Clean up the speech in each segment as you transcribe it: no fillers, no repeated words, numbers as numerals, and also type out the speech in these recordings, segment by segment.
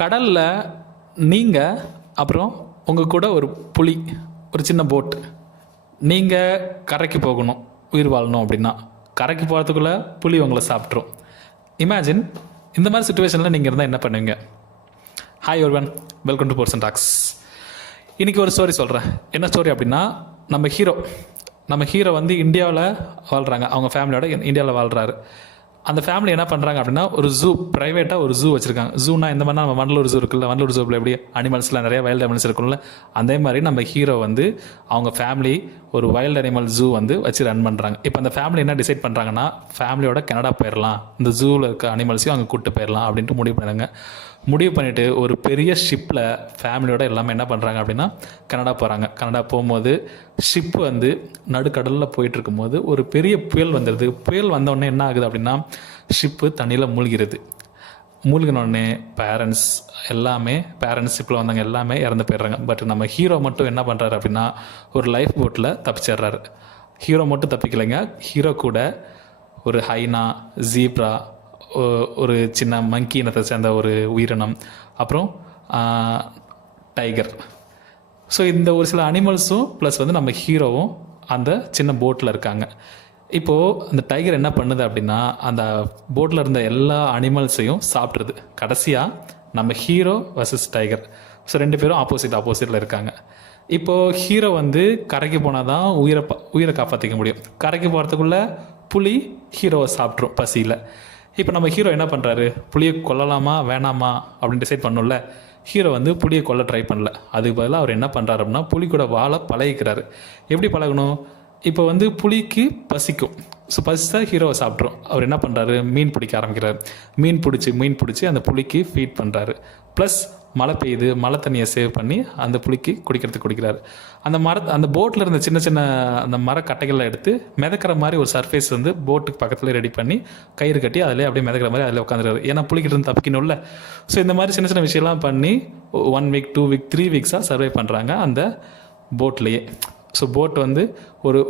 கடலில் நீங்கள் அப்புறம் உங்கள் கூட ஒரு புலி, ஒரு சின்ன போட். நீங்கள் கரைக்கு போகணும், உயிர் வாழணும் அப்படின்னா. கரைக்கு போகிறதுக்குள்ளே புலி உங்களை சாப்பிட்ரும். இமேஜின் இந்த மாதிரி சுச்சுவேஷனில் நீங்கள் இருந்தால் என்ன பண்ணுவீங்க? ஹாய் ஒருவன், வெல்கம் டு போர்சன் டாக்ஸ். இன்றைக்கி ஒரு ஸ்டோரி சொல்கிறேன். என்ன ஸ்டோரி அப்படின்னா, நம்ம ஹீரோ வந்து இந்தியாவில் வாழ்கிறாங்க. அவங்க ஃபேமிலியோட இந்தியாவில் வாழ்கிறாரு. அந்த ஃபேமிலி என்ன பண்ணுறாங்க அப்படின்னா, ஒரு ஜூ, ப்ரைவேட்டாக ஒரு ஜூ வச்சுருக்காங்க. ஜூனா இந்த மாதிரி நம்ம வண்டலூர் ஜூ இருக்குல்ல, வண்டலூர் ஜூவில் எப்படி அனிமல்ஸ்லாம் நிறைய வைல்டு அனிமல்ஸ் இருக்குல்ல, அதே மாதிரி நம்ம ஹீரோ வந்து அவங்க ஃபேமிலி ஒரு வைல்டு அனிமல் ஜூ வந்து வச்சு ரன் பண்ணுறாங்க. இப்போ அந்த ஃபேமிலி என்ன டிசைட் பண்ணுறாங்கன்னா, ஃபேமிலியோட கனடா போயிடலாம், இந்த ஜூவில் இருக்க அனிமல்ஸையும் அங்கே கூப்பிட்டு போயிடலாம் அப்படின்ட்டு முடிவு பண்ணுறாங்க. முடிவு பண்ணிவிட்டு ஒரு பெரிய ஷிப்பில் ஃபேமிலியோட எல்லாமே என்ன பண்ணுறாங்க அப்படின்னா கனடா போகிறாங்க. கனடா போகும்போது ஷிப்பு வந்து நடுக்கடலில் போயிட்டுருக்கும்போது ஒரு பெரிய புயல் வந்துடுது. புயல் வந்தோடனே என்ன ஆகுது அப்படின்னா, ஷிப்பு தண்ணியில் மூழ்கிறது. மூழ்கினோடனே பேரண்ட்ஸ் ஷிப்பில் வந்தவங்க எல்லாமே இறந்து போயிடுறாங்க. பட் நம்ம ஹீரோ மட்டும் என்ன பண்ணுறாரு அப்படின்னா, ஒரு லைஃப் போட்டில் தப்பிச்சிடுறாரு. ஹீரோ மட்டும் தப்பிக்கலைங்க, ஹீரோ கூட ஒரு ஹைனா, ஜீப்ரா, ஒரு சின்ன மங்கி இனத்தை சேர்ந்த ஒரு உயிரினம், அப்புறம் டைகர். ஸோ இந்த ஒரு சில அனிமல்ஸும் ப்ளஸ் வந்து நம்ம ஹீரோவும் அந்த சின்ன போட்டில் இருக்காங்க. இப்போது அந்த டைகர் என்ன பண்ணுது அப்படின்னா, அந்த போட்டில் இருந்த எல்லா அனிமல்ஸையும் சாப்பிட்ருது. கடைசியாக நம்ம ஹீரோ வர்சஸ் டைகர். ஸோ ரெண்டு பேரும் ஆப்போசிட்டில் இருக்காங்க. இப்போது ஹீரோ வந்து கரைக்கு போனால் தான் உயிரை காப்பாற்றிக்க முடியும். கரைக்கு போகிறதுக்குள்ளே புலி ஹீரோவை சாப்பிட்ரும் பசியில். இப்போ நம்ம ஹீரோ என்ன பண்ணுறாரு, புலியை கொல்லலாமா வேணாமா அப்படின்னு டிசைட் பண்ணல. ஹீரோ வந்து புலியை கொல்ல ட்ரை பண்ணல. அதுக்கு பதிலாக அவர் என்ன பண்ணுறாரு அப்படின்னா, புலி கூட வாழ பழகிக்கிறாரு. எப்படி பழகணும்? இப்போ வந்து புலிக்கு பசிக்கும். ஸோ பசித்தா ஹீரோவை சாப்பிட்ரும். அவர் என்ன பண்ணுறாரு, மீன் பிடிக்க ஆரம்பிக்கிறார். மீன் பிடிச்சி அந்த புலிக்கு ஃபீட் பண்ணுறாரு. ப்ளஸ் மழை பெய்யுது, மழை தண்ணியை சேவ் பண்ணி அந்த புலிக்கு குடிக்கிறதுக்கு குடிக்கிறாரு. அந்த போட்டில் இருந்த சின்ன சின்ன அந்த மரக்கட்டைகளை எடுத்து மிதக்கிற மாதிரி ஒரு சர்ஃபேஸ் வந்து போட்டுக்கு பக்கத்தில் ரெடி பண்ணி கயிறு கட்டி அதிலே அப்படியே மிதக்கிற மாதிரி அதில் உட்காந்துருக்காரு. ஏன்னா புலிக்கிட்டு இருந்து தப்பிக்கணும்ல. ஸோ இந்த மாதிரி சின்ன சின்ன விஷயம்லாம் பண்ணி 1 வீக் 2 வீக் 3 வீக்ஸாக சர்வை பண்ணுறாங்க அந்த போட்லேயே. ஸோ போட் வந்து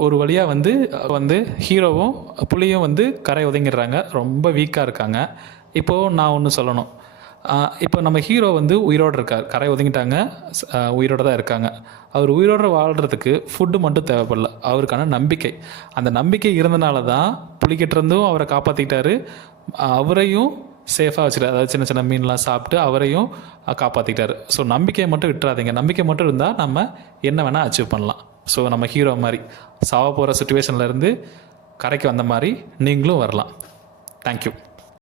ஒரு வழியாக வந்து ஹீரோவும் புலியும் வந்து கரை ஒதுங்கிடுறாங்க. ரொம்ப வீக்காக இருக்காங்க. இப்போது நான் ஒன்று சொல்லணும். இப்போ நம்ம ஹீரோ வந்து உயிரோடு இருக்கார், கரை ஒதுங்கிட்டாங்க, உயிரோடு தான் இருக்காங்க. அவர் உயிரோடு வாழ்கிறதுக்கு ஃபுட்டு மட்டும் தேவைப்படல, அவருக்கான நம்பிக்கை. அந்த நம்பிக்கை இருந்தனால தான் புலிக்கிட்டிருந்தும் அவரை காப்பாற்றிக்கிட்டாரு, அவரையும் சேஃபாக வச்சுட்டார். அதாவது சின்ன சின்ன மீன்லாம் சாப்பிட்டு அவரையும் காப்பாற்றிக்கிட்டாரு. ஸோ நம்பிக்கையை மட்டும் விட்டுறாதீங்க. நம்பிக்கை மட்டும் இருந்தால் நம்ம என்ன வேணால் அச்சீவ் பண்ணலாம். ஸோ நம்ம ஹீரோ மாதிரி சாவ போகிற சுச்சுவேஷன்லேருந்து கரைக்கு வந்த மாதிரி நீங்களும் வரலாம். தேங்க்யூ.